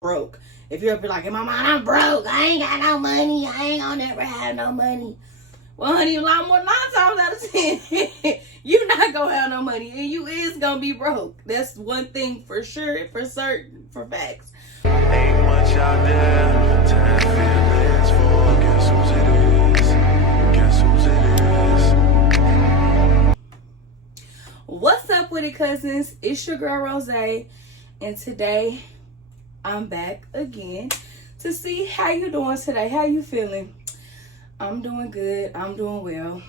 broke. If you're up here like, in my mind, I'm broke, I ain't got no money, I ain't gonna never have no money. Well, honey, a lot more 9 times out of 10, you're not gonna have no money, and you is gonna be broke. That's one thing for sure, for certain, for facts. Ain't much out there, time feelings for guess whose it is, guess whose it is. What's up with it, cousins? It's your girl Rose, and today I'm back again to see how you doing today. How you feeling? I'm doing good. I'm doing well.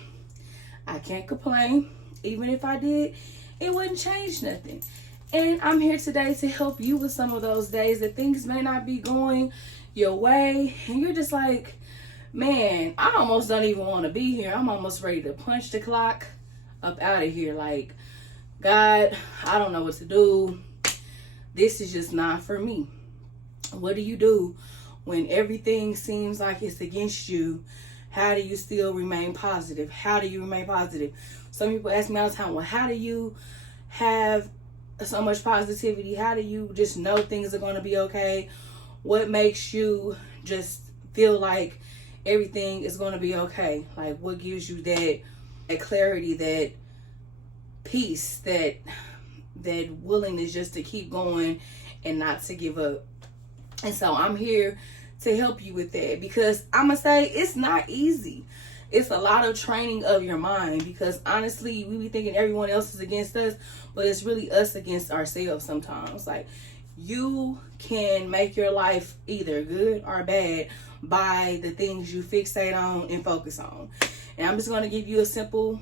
I can't complain. Even if I did, it wouldn't change nothing. And I'm here today to help you with some of those days that things may not be going your way, and you're just like, man, I almost don't even want to be here. I'm almost ready to punch the clock up out of here. Like, God, I don't know what to do. This is just not for me. What do you do when everything seems like it's against you? How do you still remain positive? How do you remain positive? Some people ask me all the time, well, how do you have so much positivity? How do you just know things are going to be okay? What makes you just feel like everything is going to be okay? Like, what gives you that clarity, that peace, that willingness just to keep going and not to give up? And so I'm here to help you with that, because I'm gonna say it's not easy. It's a lot of training of your mind, because honestly, we be thinking everyone else is against us, but it's really us against ourselves sometimes. Like, you can make your life either good or bad by the things you fixate on and focus on. And I'm just going to give you a simple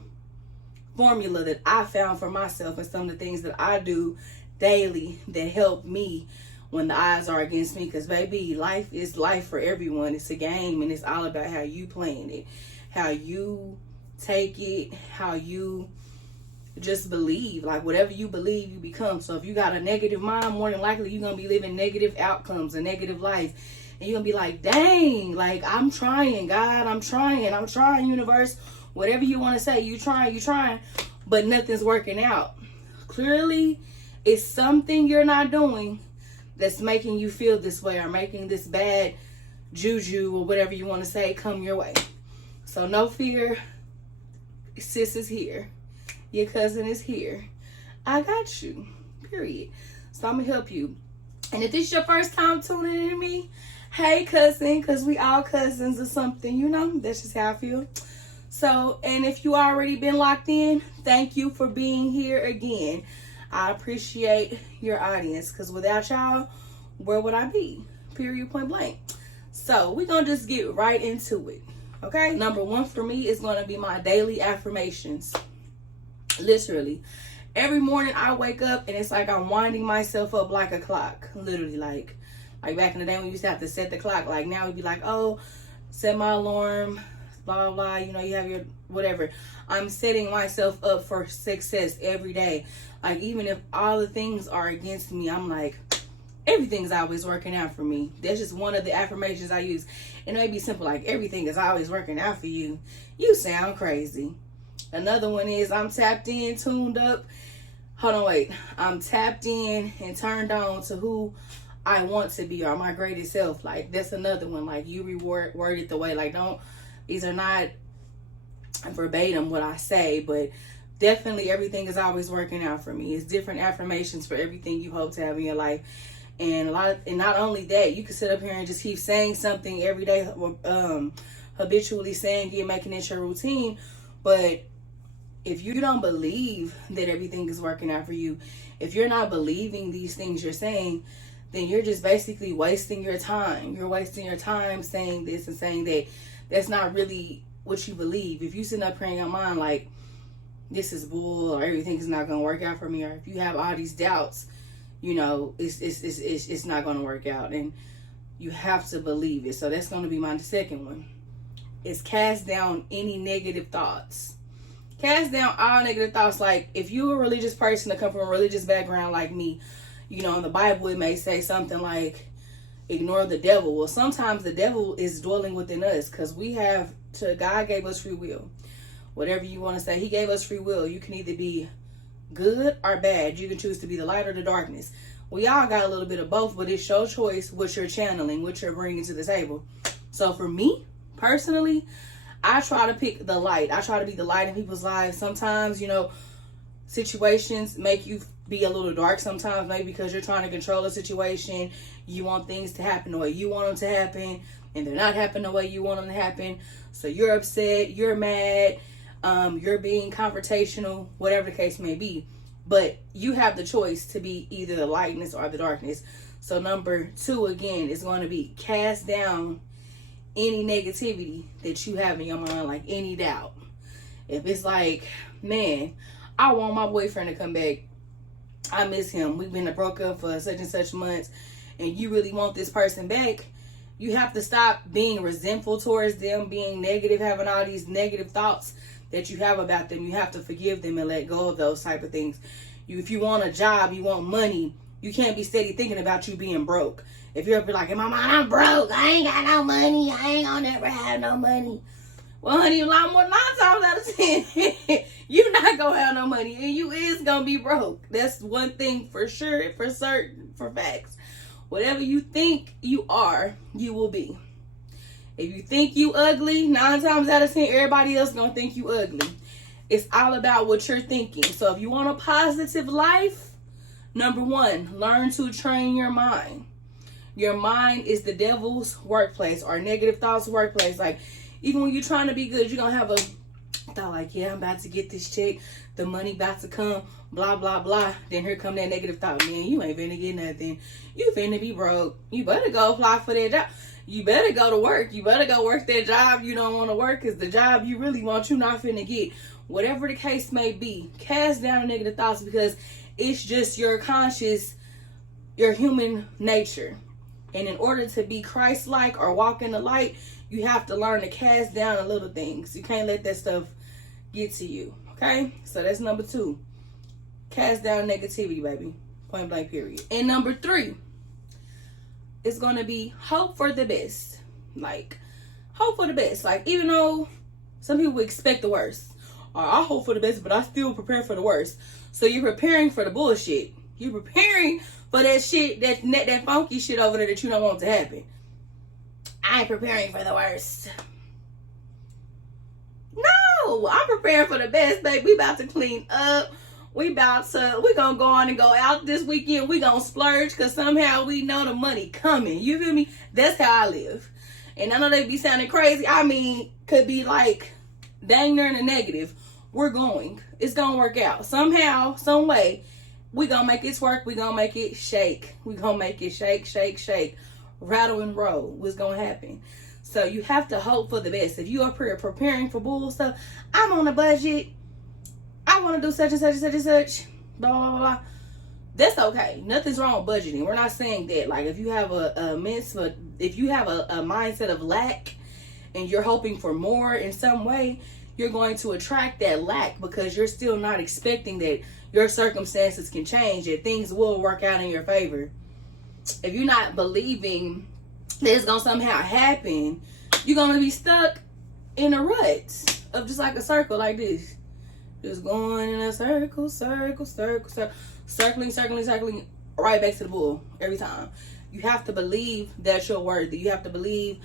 formula that I found for myself and some of the things that I do daily that help me when the odds are against me. Because baby, life is life for everyone. It's a game, and it's all about how you playing it, how you take it, how you just believe. Like, whatever you believe, you become. So if you got a negative mind, more than likely you're gonna be living negative outcomes, a negative life. And you're gonna be like, dang, like, I'm trying, God, I'm trying, universe, whatever you want to say, you trying, but nothing's working out. Clearly, it's something you're not doing that's making you feel this way, or making this bad juju, or whatever you want to say, come your way. So no fear, sis is here. Your cousin is here. I got you, period. So I'm gonna help you. And if this is your first time tuning in to me, hey cousin, because we all cousins or something, you know, that's just how I feel. So, and if you already been locked in, thank you for being here again. I appreciate your audience, because without y'all, where would I be? Period, point blank. So we're gonna just get right into it. Okay, number one for me is going to be my daily affirmations. Literally, every morning I wake up and it's like I'm winding myself up like a clock. Literally, like back in the day when you used to have to set the clock. Like, now we'd be like, oh, set my alarm, blah, blah, blah. You know, you have your whatever. I'm setting myself up for success every day. Like, even if all the things are against me, I'm like, everything's always working out for me. That's just one of the affirmations I use. And it may be simple, like, everything is always working out for you. You sound crazy. Another one is, I'm tapped in, tuned up. Hold on, wait. I'm tapped in and turned on to who I want to be, or my greatest self. Like, that's another one. Like, you word it the way. Like, these are not verbatim what I say, but definitely everything is always working out for me. It's different affirmations for everything you hope to have in your life. And not only that, you can sit up here and just keep saying something every day, habitually saying it, making it your routine. But if you don't believe that everything is working out for you, if you're not believing these things you're saying, then you're just basically wasting your time. You're wasting your time saying this and saying that. That's not really what you believe. If you sit up here in your mind like, this is bull, or everything is not going to work out for me, or if you have all these doubts, you know, it's not going to work out, and you have to believe it. So that's going to be my second one. Is cast down any negative thoughts. Cast down all negative thoughts. Like, if you're a religious person that come from a religious background like me, you know, in the Bible it may say something like, ignore the devil. Well, sometimes the devil is dwelling within us, because God gave us free will. Whatever you want to say, he gave us free will. You can either be good or bad. You can choose to be the light or the darkness. We all got a little bit of both, but it's your choice what you're channeling, what you're bringing to the table. So for me, personally, I try to pick the light. I try to be the light in people's lives. Sometimes, situations make you be a little dark sometimes, maybe because you're trying to control a situation. You want things to happen the way you want them to happen, and they're not happening the way you want them to happen. So you're upset, you're mad, you're being confrontational, whatever the case may be. But you have the choice to be either the lightness or the darkness. So number 2, again, is going to be cast down any negativity that you have in your mind, like any doubt. If it's like, man, I want my boyfriend to come back. I miss him. We've been broke up for such and such months, and you really want this person back. You have to stop being resentful towards them, being negative, having all these negative thoughts that you have about them. You have to forgive them and let go of those type of things. If you want a job, you want money, you can't be steady thinking about you being broke. If you're up like, in my mind, I'm broke, I ain't got no money, I ain't gonna never have no money. Well, honey, a lot more 9 times out of 10, you're not gonna have no money, and you is gonna be broke. That's one thing for sure, for certain, for facts. Whatever you think you are, you will be. If you think you ugly, 9 times out of 10, everybody else gonna think you ugly. It's all about what you're thinking. So if you want a positive life, number 1, learn to train your mind. Your mind is the devil's workplace, or negative thoughts workplace. Like, even when you're trying to be good, you're gonna have a thought like, yeah, I'm about to get this check, the money about to come, blah, blah, blah. Then here come that negative thought, man, you ain't finna get nothing. You finna be broke. You better go apply for that job. You better go to work. You better go work that job you don't want to work, because the job you really want, you not finna get. Whatever the case may be, cast down the negative thoughts, because it's just your conscious, your human nature. And in order to be Christ-like or walk in the light, you have to learn to cast down the little things. You can't let that stuff get to you. Okay? So that's number 2. Cast down negativity, baby. Point blank, period. And number 3 is going to be hope for the best. Like, hope for the best. Like, even though some people expect the worst, or I hope for the best, but I still prepare for the worst. So you're preparing for the bullshit. You're preparing for that shit, that funky shit over there that you don't want to happen. I ain't preparing for the worst. No, I'm preparing for the best, baby. We about to clean up. We gonna go on and go out this weekend. We gonna splurge, because somehow we know the money coming. You feel me? That's how I live. And I know they be sounding crazy. I mean, could be like dang near in the negative. We're going. It's gonna work out. Somehow, some way, we gonna make this work. We gonna make it shake. We gonna make it shake, shake, shake. Rattle and roll. What's gonna happen? So you have to hope for the best. If you are preparing for bull stuff, I'm on a budget, I want to do such and such and such and such, blah, blah, blah, blah. That's okay. Nothing's wrong with budgeting. We're not saying that. Like, if you have a mindset of lack and you're hoping for more in some way, you're going to attract that lack, because you're still not expecting that your circumstances can change, that things will work out in your favor. If you're not believing that it's going to somehow happen, you're going to be stuck in a rut of just like a circle like this. Just going in a circle, circle, circle, circle, circling, circling, circling, right back to the bull every time. You have to believe that you're worthy. You have to believe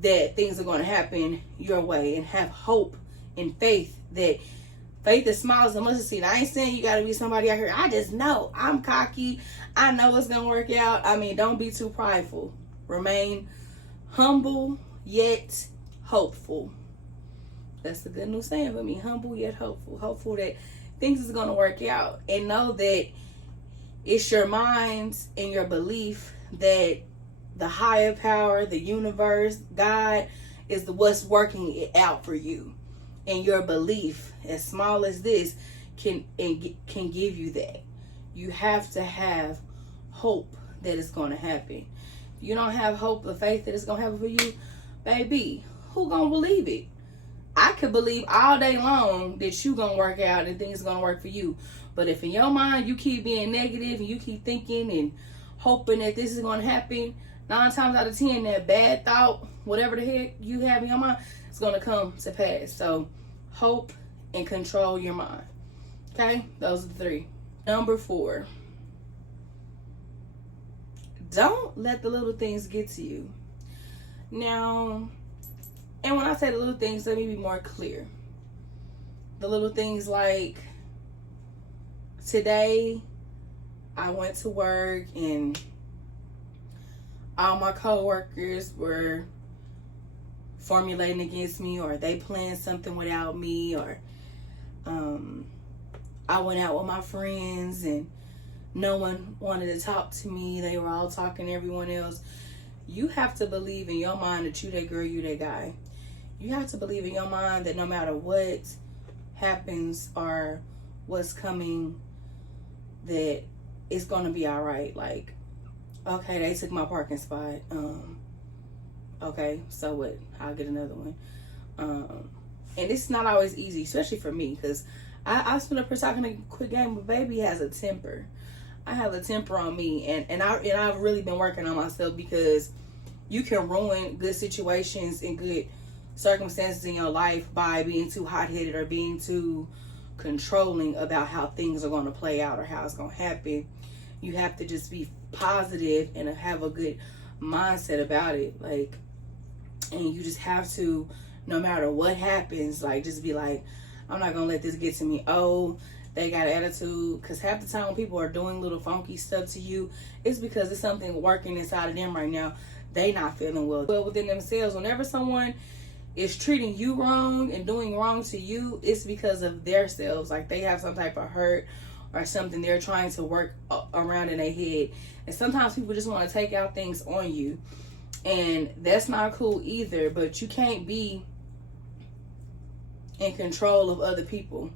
that things are going to happen your way, and have hope and faith. That faith is small as a mustard seed. I ain't saying you got to be somebody out here. I just know I'm cocky. I know it's going to work out. I mean, don't be too prideful. Remain humble yet hopeful. That's the good news saying for me. Humble yet hopeful. Hopeful that things is going to work out. And know that it's your mind and your belief that the higher power, the universe, God, is what's working it out for you. And your belief, as small as this, can give you that. You have to have hope that it's going to happen. If you don't have hope or faith that it's going to happen for you, baby, who going to believe it? I could believe all day long that you going to work out and things going to work for you. But if in your mind you keep being negative and you keep thinking and hoping that this is going to happen, 9 times out of 10, that bad thought, whatever the heck you have in your mind, it's going to come to pass. So hope and control your mind. Okay? Those are the 3. Number 4. Don't let the little things get to you. Now, and when I say the little things, let me be more clear. The little things like today, I went to work and all my coworkers were formulating against me, or they planned something without me, or I went out with my friends and no one wanted to talk to me. They were all talking to everyone else. You have to believe in your mind that you that girl, you that guy. You have to believe in your mind that no matter what happens or what's coming, that it's going to be all right. Like, okay, they took my parking spot. Okay, so what? I'll get another one. And it's not always easy, especially for me, because I spend up here talking a quick game, but baby has a temper. I have a temper on me, and I've really been working on myself, because you can ruin good situations and good circumstances in your life by being too hot-headed or being too controlling about how things are going to play out or how it's going to happen. You have to just be positive and have a good mindset about it. Like, and you just have to, no matter what happens, like, just be like, I'm not going to let this get to me. Oh, they got an attitude. Because half the time when people are doing little funky stuff to you, it's because it's something working inside of them right now. They not feeling well within themselves. Whenever someone is treating you wrong and doing wrong to you, it's because of their selves. Like, they have some type of hurt or something they're trying to work around in their head. And sometimes people just want to take out things on you. And that's not cool either. But you can't be in control of other people.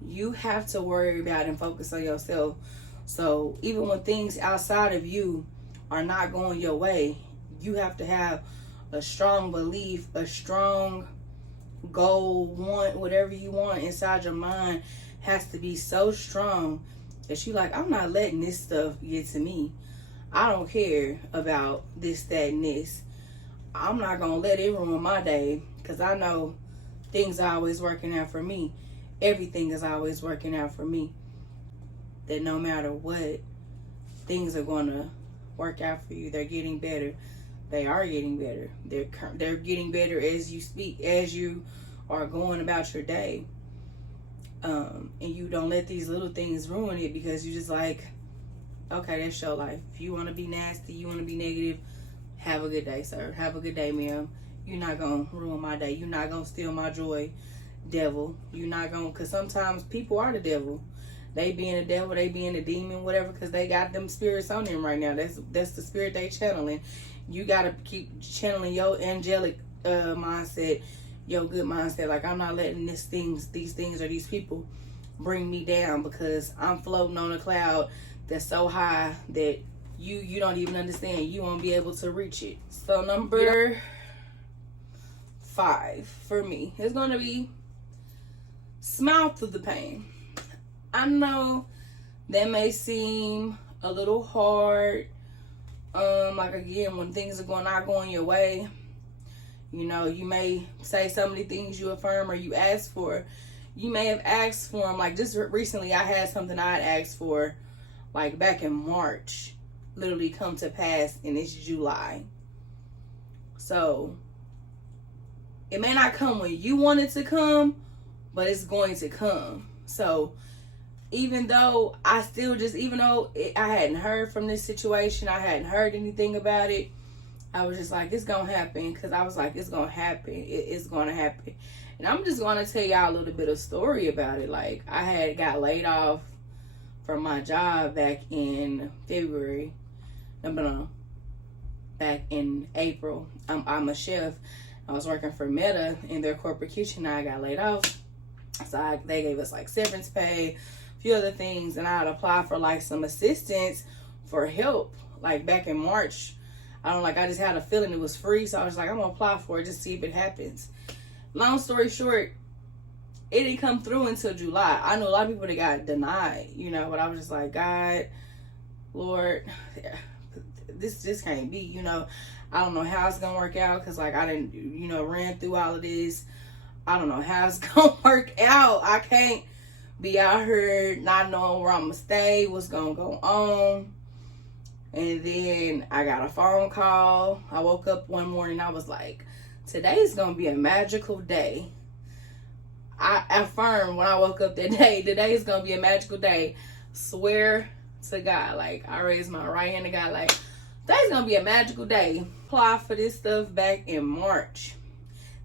You have to worry about and focus on yourself. So even when things outside of you are not going your way, you have to have a strong belief, a strong goal, want whatever you want inside your mind has to be so strong that you like, I'm not letting this stuff get to me. I don't care about this, that, and this. I'm not gonna let it ruin my day, because I know things are always working out for me. Everything is always working out for me. That no matter what, things are gonna work out for you. They're getting better. They are getting better. They're getting better as you speak, as you are going about your day. And you don't let these little things ruin it, because you just like, okay, that's your life. If you want to be nasty, you want to be negative, have a good day, sir. Have a good day, ma'am. You're not going to ruin my day. You're not going to steal my joy, devil. You're not going to, because sometimes people are the devil. They being the devil, they being the demon, whatever, because they got them spirits on them right now. That's the spirit they channeling. You got to keep channeling your angelic mindset, your good mindset. Like, I'm not letting these things or these people bring me down, because I'm floating on a cloud that's so high that you don't even understand. You won't be able to reach it. So number 5 for me is going to be smile through the pain. I know that may seem a little hard. Like, again, when things are not going your way, you know, you may say so many things you affirm or you ask for. You may have asked for them. Like, just recently, I had something I had asked for, like, back in March, literally come to pass, and it's July. So, it may not come when you want it to come, but it's going to come. So, even though I hadn't heard from this situation, I hadn't heard anything about it, I was just like, it's going to happen. Because I was like, it's going to happen. It's going to happen. And I'm just going to tell y'all a little bit of story about it. Like, I had got laid off from my job back in February. No, back in April. I'm a chef. I was working for Meta in their corporate kitchen. I got laid off. So they gave us like severance pay, a few other things. And I had applied for like some assistance for help. Like back in March. I just had a feeling it was free. So I was like, I'm going to apply for it, just see if it happens. Long story short, it didn't come through until July. I know a lot of people that got denied, you know, but I was just like, God, Lord, this can't be, you know. I don't know how it's going to work out, because, like, I didn't, you know, ran through all of this. I don't know how it's going to work out. I can't be out here not knowing where I'm going to stay, what's going to go on. And then I got a phone call. I woke up one morning, I was like, today's gonna be a magical day. I affirmed when I woke up that day, today's gonna be a magical day. Swear to God, like, I raised my right hand to God, like, today's gonna be a magical day. Apply for this stuff back in March.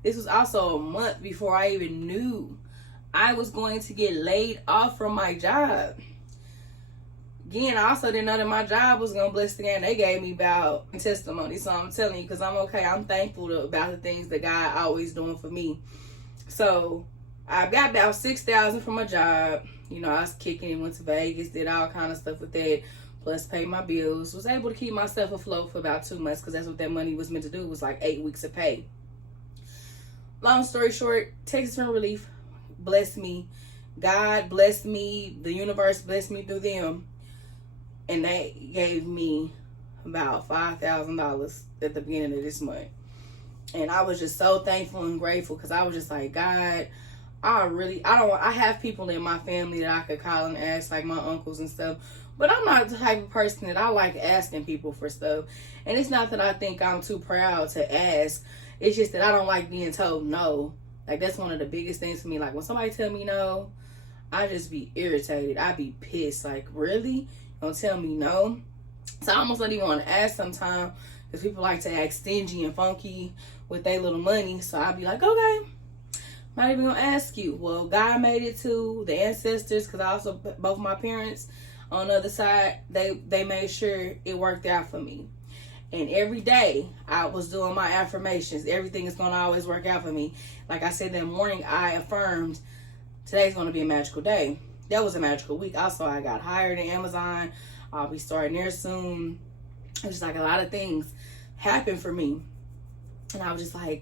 This was also a month before I even knew I was going to get laid off from my job. Again, I also didn't know that my job was going to bless the game. They gave me about testimony. So I'm telling you, because I'm okay. I'm thankful about the things that God always doing for me. So I got about $6,000 from my job. You know, I was kicking and went to Vegas, did all kind of stuff with that. Plus paid my bills. Was able to keep myself afloat for about 2 months because that's what that money was meant to do. It was like 8 weeks of pay. Long story short, Texas Rent Relief blessed me. God blessed me. The universe blessed me through them. And they gave me about $5,000 at the beginning of this month. And I was just so thankful and grateful because I was just like, God, I have people in my family that I could call and ask, like my uncles and stuff. But I'm not the type of person that I like asking people for stuff. And it's not that I think I'm too proud to ask. It's just that I don't like being told no. Like, that's one of the biggest things for me. Like, when somebody tell me no, I just be irritated. I be pissed. Like, really? Don't tell me no. So I almost don't even want to ask sometimes because people like to act stingy and funky with their little money. So I'll be like, okay, not even gonna ask you. Well, God made it to the ancestors, because also both my parents on the other side, they made sure it worked out for me. And every day I was doing my affirmations. Everything is gonna always work out for me. Like I said that morning, I affirmed today's gonna be a magical day. That was a magical week. Also, I got hired at Amazon. I'll be starting there soon. It was like a lot of things happened for me. And I was just like,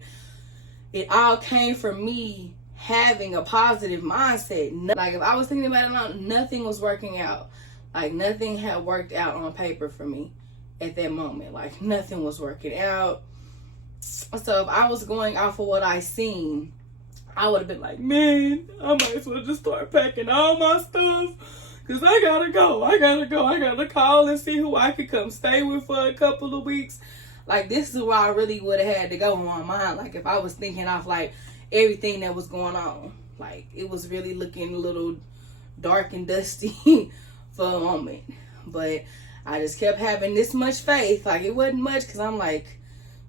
it all came from me having a positive mindset. Like, if I was thinking about it, nothing was working out. Like, nothing had worked out on paper for me at that moment. Like, nothing was working out. So if I was going off of what I seen, I would have been like, man, I might as well just start packing all my stuff because I gotta go. I gotta call and see who I could come stay with for a couple of weeks. Like, this is where I really would have had to go in my mind. Like, if I was thinking off, like, everything that was going on. Like, it was really looking a little dark and dusty for a moment. But I just kept having this much faith. Like, it wasn't much because I'm like,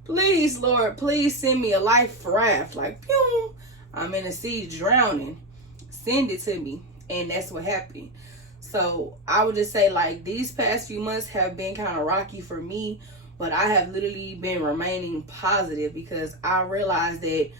please, Lord, please send me a life raft. Like, pew, I'm in the sea drowning. Send it to me. And that's what happened. So I would just say, like, these past few months have been kind of rocky for me. But I have literally been remaining positive because I realized that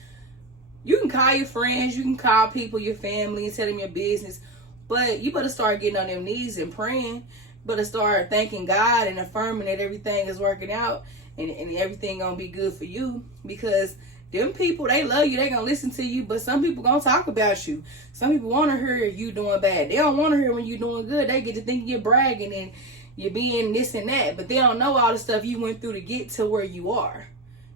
you can call your friends, you can call people, your family, and tell them your business. But you better start getting on them knees and praying. You better start thanking God and affirming that everything is working out and everything gonna be good for you. Because them people, they love you, they gonna listen to you, but some people gonna talk about you. Some people wanna hear you doing bad. They don't wanna hear when you doing good. They get to think you're bragging and you're being this and that, but they don't know all the stuff you went through to get to where you are.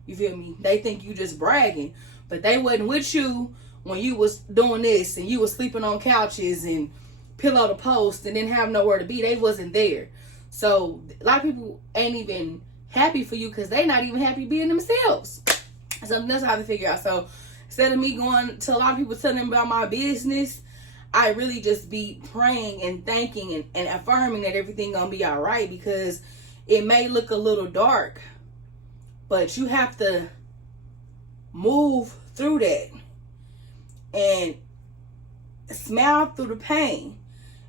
You feel me? They think you just bragging, but they wasn't with you when you was doing this and you was sleeping on couches and pillow to post and didn't have nowhere to be. They wasn't there. So a lot of people ain't even happy for you because they not even happy being themselves. Something else I have to figure out. So instead of me going to a lot of people telling them about my business, I really just be praying and thanking and affirming that everything gonna be all right, because it may look a little dark, but you have to move through that and smile through the pain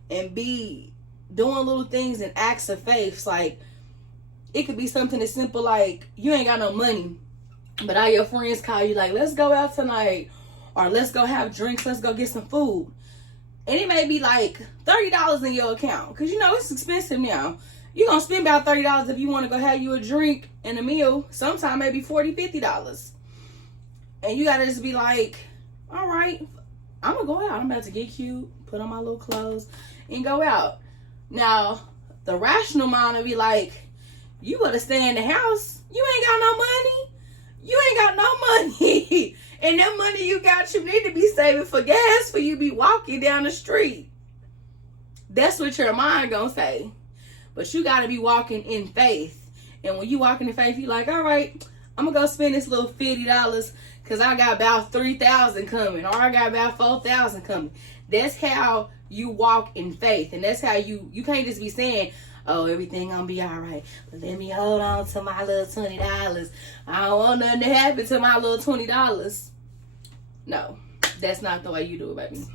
and be doing little things in acts of faith. Like, it could be something as simple like you ain't got no money, but all your friends call you like, let's go out tonight, or let's go have drinks, let's go get some food. And it may be like $30 in your account. Because, you know, it's expensive now. You're going to spend about $30 if you want to go have you a drink and a meal. Sometimes maybe $40, $50. And you got to just be like, all right, I'm going to go out. I'm about to get cute, put on my little clothes, and go out. Now, the rational mind will be like, you better stay in the house. You ain't got no money. You ain't got no money. And that money you got, you need to be saving for gas for you be walking down the street. That's what your mind gonna say. But you got to be walking in faith. And when you walking in faith, you like, all right, I'm going to go spend this little $50 because I got about 3,000 coming, or I got about 4,000 coming. That's how you walk in faith. And that's how you can't just be saying, oh, everything gonna be all right, but let me hold on to my little $20. I don't want nothing to happen to my little $20. No, that's not the way you do it, baby.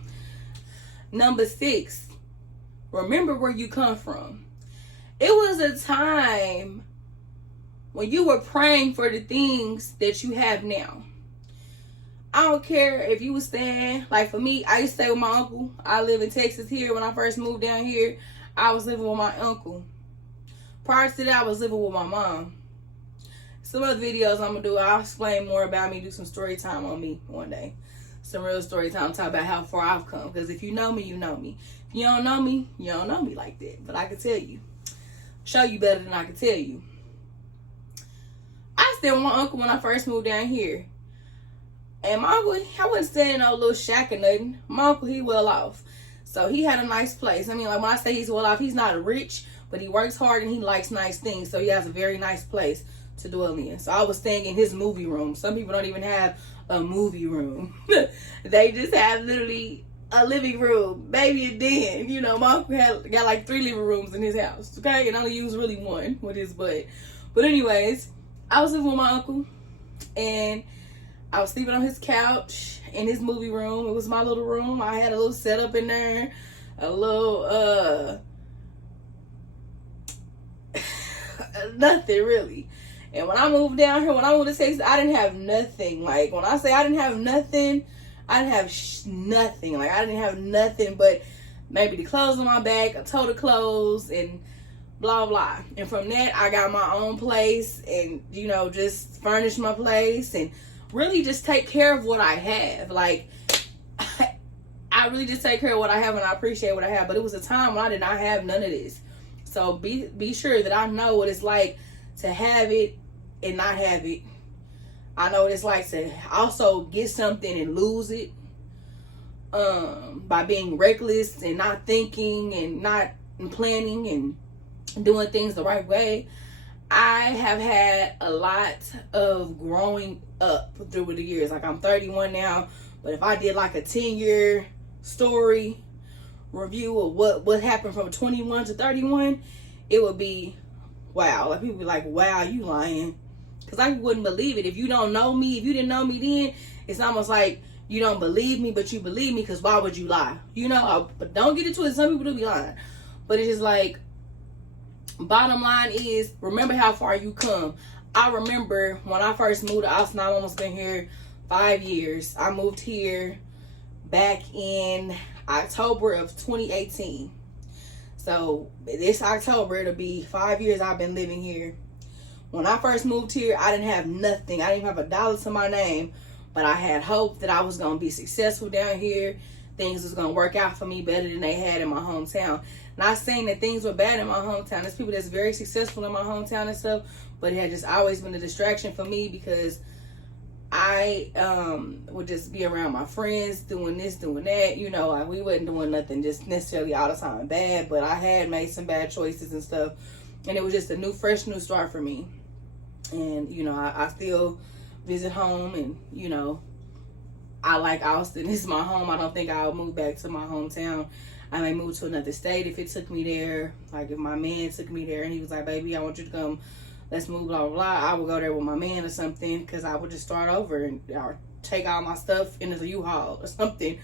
Number 6, remember where you come from. It was a time when you were praying for the things that you have now. I don't care if you was staying, like for me, I used to stay with my uncle. I live in Texas here. When I first moved down here, I was living with my uncle. Prior to that, I was living with my mom. Some other videos I'm going to do, I'll explain more about me, do some story time on me one day. Some real story time, talk about how far I've come. Because if you know me, you know me. If you don't know me, you don't know me like that. But I can tell you. Show you better than I can tell you. I stayed with my uncle when I first moved down here. And my uncle, I wasn't staying in no little shack or nothing. My uncle, he well off. So he had a nice place. I mean, like when I say he's well off, he's not rich, but he works hard and he likes nice things. So he has a very nice place to dwell in. So I was staying in his movie room. Some people don't even have a movie room. They just have literally a living room, maybe a den. You know, my uncle got like 3 living rooms in his house, okay? And only used really one with his butt. But anyways, I was living with my uncle, and I was sleeping on his couch in his movie room. It was my little room. I had a little setup in there, a little, nothing really. And when I moved down here, when I moved to Texas, I didn't have nothing. Like, when I say I didn't have nothing, I didn't have nothing. Like, I didn't have nothing but maybe the clothes on my back, a tote of clothes, and blah, blah. And from that, I got my own place and, you know, just furnished my place and really just take care of what I have. Like, I really just take care of what I have, and I appreciate what I have. But it was a time when I did not have none of this. So be sure that I know what it's like to have it and not have it. I know what it's like to also get something and lose it, by being reckless and not thinking and not planning and doing things the right way. I have had a lot of growing up through the years. Like, I'm 31 now, but if I did like a 10-year story review of what happened from 21 to 31, it would be wow. Like, people be like, wow, you lying. Because I wouldn't believe it. If you don't know me, if you didn't know me then, it's almost like you don't believe me, but you believe me, because why would you lie? You know, but don't get it twisted. Some people do be lying. But it's just like, bottom line is, remember how far you come. I remember when I first moved to Austin, I've almost been here 5 years. I moved here back in October of 2018. So this October, it'll be 5 years I've been living here. When I first moved here, I didn't have nothing. I didn't have $1 to my name, but I had hope that I was going to be successful down here. Things was going to work out for me better than they had in my hometown. Not saying that things were bad in my hometown. There's people that's very successful in my hometown and stuff, but it had just always been a distraction for me because I would just be around my friends doing this, doing that. You know, we wasn't doing nothing just necessarily all the time bad, but I had made some bad choices and stuff, and it was just a fresh new start for me. And, you know, I still visit home, and, you know, I like Austin. It's my home. I don't think I'll move back to my hometown. I may move to another state if it took me there. Like, if my man took me there and he was like, baby, I want you to come, let's move, blah, blah, blah. I would go there with my man or something, because I would just start over and or take all my stuff into the U-Haul or something.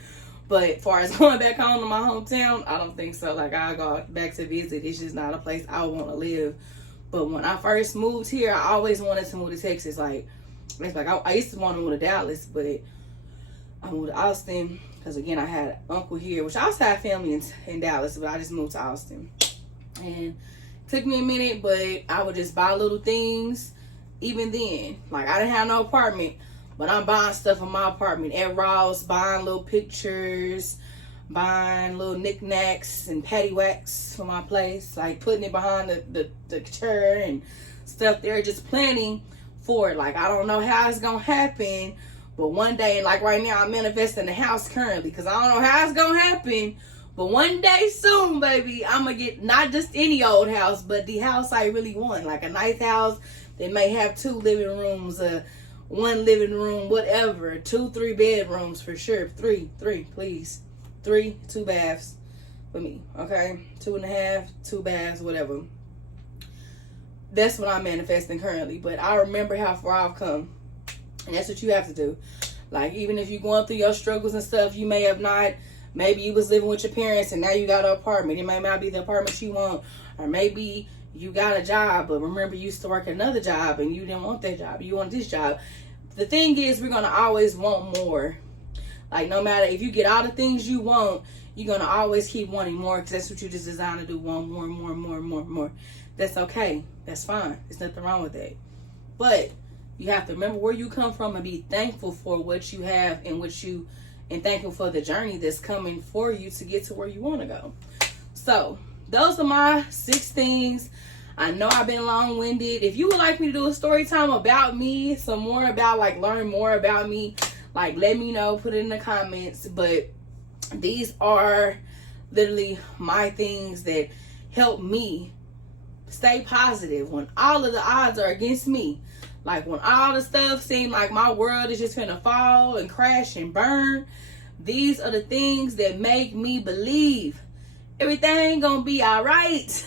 But as far as going back home to my hometown, I don't think so. Like, I'll go back to visit. It's just not a place I would want to live. But when I first moved here, I always wanted to move to Texas. Like, it's like I used to want to move to Dallas, but I moved to Austin because, again, I had an uncle here, which I also had family in Dallas, but I just moved to Austin. And it took me a minute, but I would just buy little things even then. Like, I didn't have no apartment, but I'm buying stuff in my apartment at Ross, buying little pictures, buying little knickknacks and paddywhacks for my place, like putting it behind the chair and stuff there, just planning for it. Like, I don't know how it's gonna happen, but one day, like right now, I'm manifesting the house currently, because I don't know how it's gonna happen, But one day soon, baby, I'm going to get not just any old house, but the house I really want. Like a nice house that may have 2 living rooms, 1 living room, whatever. 2, 3 bedrooms for sure. 3, please. 3, 2 baths for me, okay? 2.5, 2 baths, whatever. That's what I'm manifesting currently. But I remember how far I've come. And that's what you have to do. Like, even if you're going through your struggles and stuff, you may have not. Maybe you was living with your parents and now you got an apartment. It may not be the apartment you want. Or maybe you got a job, but remember you used to work another job and you didn't want that job. You want this job. The thing is, we're going to always want more. Like, no matter if you get all the things you want, you're going to always keep wanting more because that's what you just designed to do. Want more. That's okay. That's fine. There's nothing wrong with that. But you have to remember where you come from and be thankful for what you have and thankful for the journey that's coming for you to get to where you want to go. So those are my 6 things. I know I've been long-winded. If you would like me to do a story time about me, some more about, like, learn more about me, like, let me know, put it in the comments. But these are literally my things that help me stay positive when all of the odds are against me. Like, when all the stuff seems like my world is just gonna fall and crash and burn, these are the things that make me believe everything gonna be all right.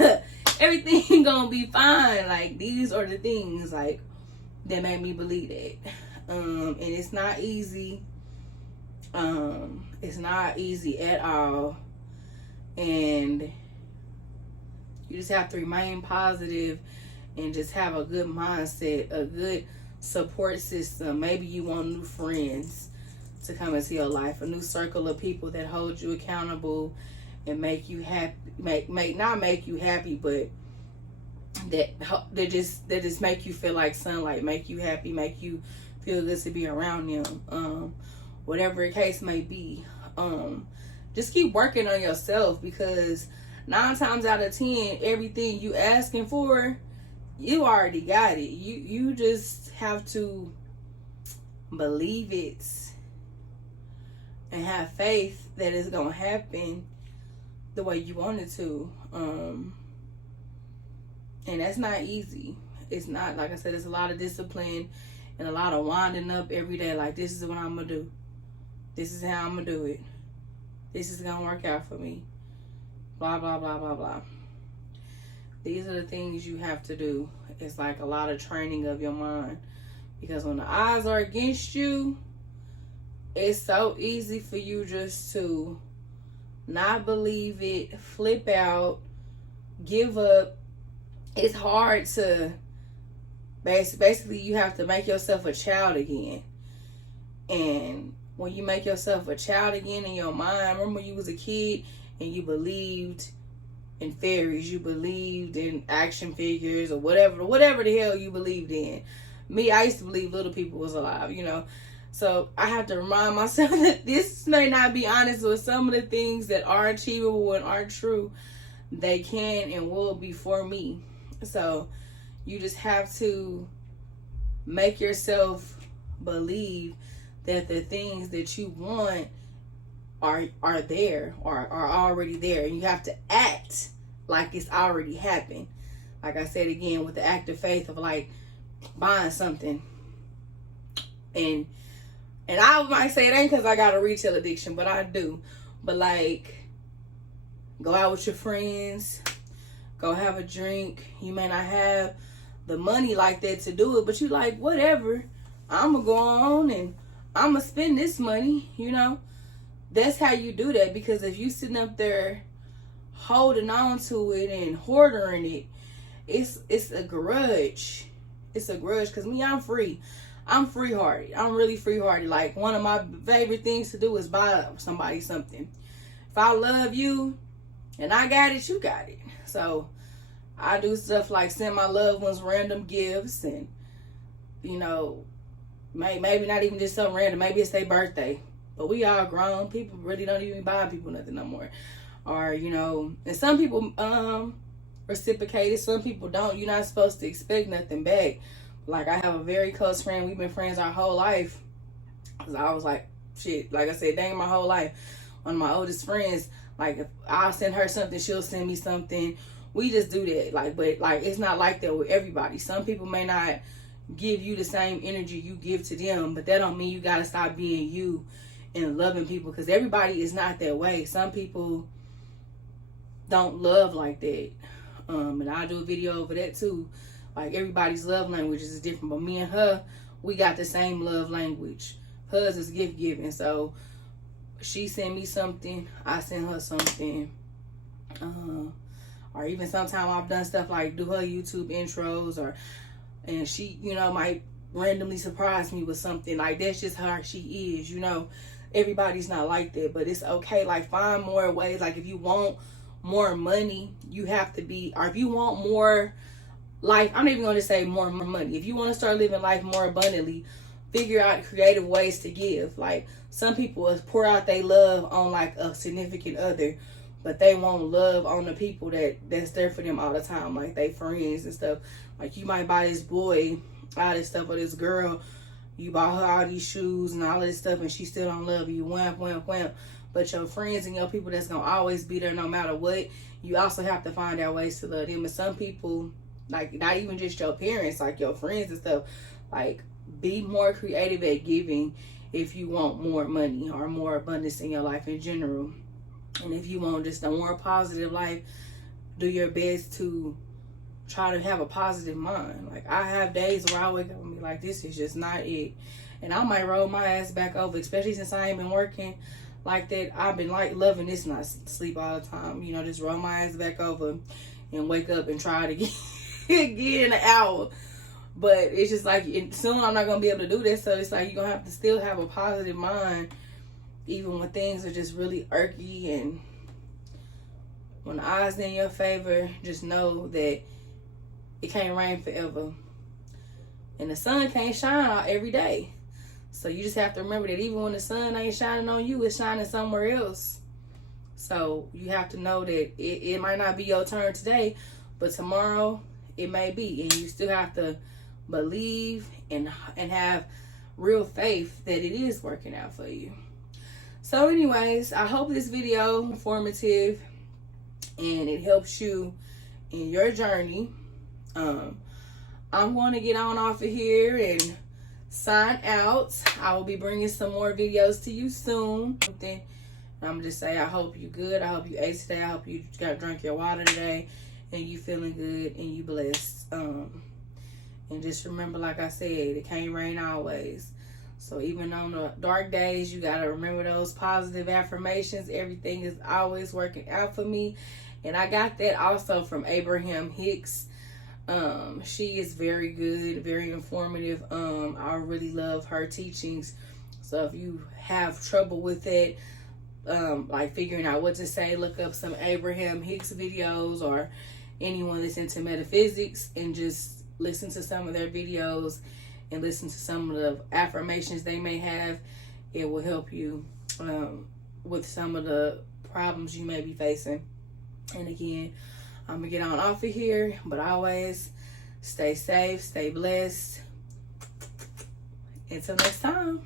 Everything gonna be fine. Like, these are the things, like, that make me believe that. And it's not easy. It's not easy at all. And you just have to remain positive and just have a good mindset, a good support system. Maybe you want new friends to come into your life, a new circle of people that hold you accountable and make you happy, not make you happy, but that just make you feel like sunlight, make you happy, make you feel good to be around them. Whatever the case may be, just keep working on yourself, because 9 times out of 10, everything you asking for, you already got it. You just have to believe it and have faith that it's gonna happen the way you want it to. And that's not easy. It's not, like I said, it's a lot of discipline and a lot of winding up every day. Like, this is what I'm gonna do. This is how I'm gonna do it. This is gonna work out for me. Blah, blah, blah, blah, blah. These are the things you have to do. It's like a lot of training of your mind. Because when the odds are against you, it's so easy for you just to not believe it, flip out, give up. It's hard to, basically you have to make yourself a child again. And when you make yourself a child again in your mind, remember when you was a kid and you believed in fairies, you believed in action figures or whatever the hell you believed in. Me, I used to believe little people was alive, you know. So I have to remind myself that this may not be honest with some of the things that are achievable and are true. They can and will be for me. So you just have to make yourself believe that the things that you want are there or are already there, and you have to act like it's already happened. Like I said again, with the act of faith of like buying something, and I might say it ain't because I got a retail addiction, but I do. But like, go out with your friends, go have a drink. You may not have the money like that to do it, but you like, whatever, I'm gonna go on and I'm gonna spend this money, you know. That's how you do that, because if you sitting up there holding on to it and hoarding it, it's a grudge. It's a grudge, because me, I'm free. I'm free-hearted. I'm really free-hearted. Like, one of my favorite things to do is buy somebody something. If I love you and I got it, you got it. So I do stuff like send my loved ones random gifts, and, you know, maybe not even just something random. Maybe it's their birthday. But we all grown. People really don't even buy people nothing no more. Or, you know, and some people reciprocate it. Some people don't. You're not supposed to expect nothing back. Like, I have a very close friend. We've been friends our whole life. Cause I was like, shit, like I said, dang, my whole life. One of my oldest friends, Like if I'll send her something, she'll send me something. We just do that. Like, but like it's not like that with everybody. Some people may not give you the same energy you give to them, but that don't mean you gotta stop being you and loving people, because everybody is not that way. Some people don't love like that. And I'll do a video over that too. Like everybody's love language is different, but me and her, we got the same love language. Hers is gift giving. So she send me something, I send her something. Or even sometimes I've done stuff like do her YouTube intros, and she, you know, might randomly surprise me with something. Like that's just how she is, you know. Everybody's not like that, but it's okay. Like find more ways. Like if you want more money, you have to be, or if you want more life, I'm not even going to say more money. If you want to start living life more abundantly, figure out creative ways to give. Like some people pour out their love on like a significant other, but they won't love on the people that's there for them all the time, like they friends and stuff. Like you might buy this boy all this stuff, or this girl, you bought her all these shoes and all this stuff, and she still don't love you. Wham, wham, wham. But your friends and your people that's gonna always be there no matter what, you also have to find out ways to love them. And some people, like not even just your parents, like your friends and stuff, like be more creative at giving if you want more money or more abundance in your life in general. And if you want just a more positive life, do your best to try to have a positive mind. Like I have days where I wake up and be like, this is just not it. And I might roll my ass back over, especially since I ain't been working like that. I've been like loving this, not sleep all the time. You know, just roll my ass back over and wake up and try to get in an hour. But it's just like soon I'm not gonna be able to do that. So it's like you're gonna have to still have a positive mind, even when things are just really irky and when the odds in your favor. Just know that it can't rain forever, and the sun can't shine out every day. So you just have to remember that even when the sun ain't shining on you, it's shining somewhere else. So you have to know that it might not be your turn today, but tomorrow it may be, and you still have to believe and have real faith that it is working out for you. So anyways, I hope this video is informative and it helps you in your journey. I'm going to get on off of here and sign out. I will be bringing some more videos to you soon. I'm just say I hope you good. I hope you ate today. I hope you got drink your water today and you feeling good and you blessed. And just remember, like I said, it can't rain always. So even on the dark days, you got to remember those positive affirmations. Everything is always working out for me. And I got that also from Abraham Hicks. She is very good, very informative. I really love her teachings. So if you have trouble with it, like figuring out what to say, look up some Abraham Hicks videos, or anyone that's into metaphysics, and just listen to some of their videos and listen to some of the affirmations they may have. It will help you with some of the problems you may be facing. And again, I'm gonna get on off of here, but always stay safe, stay blessed. Until next time.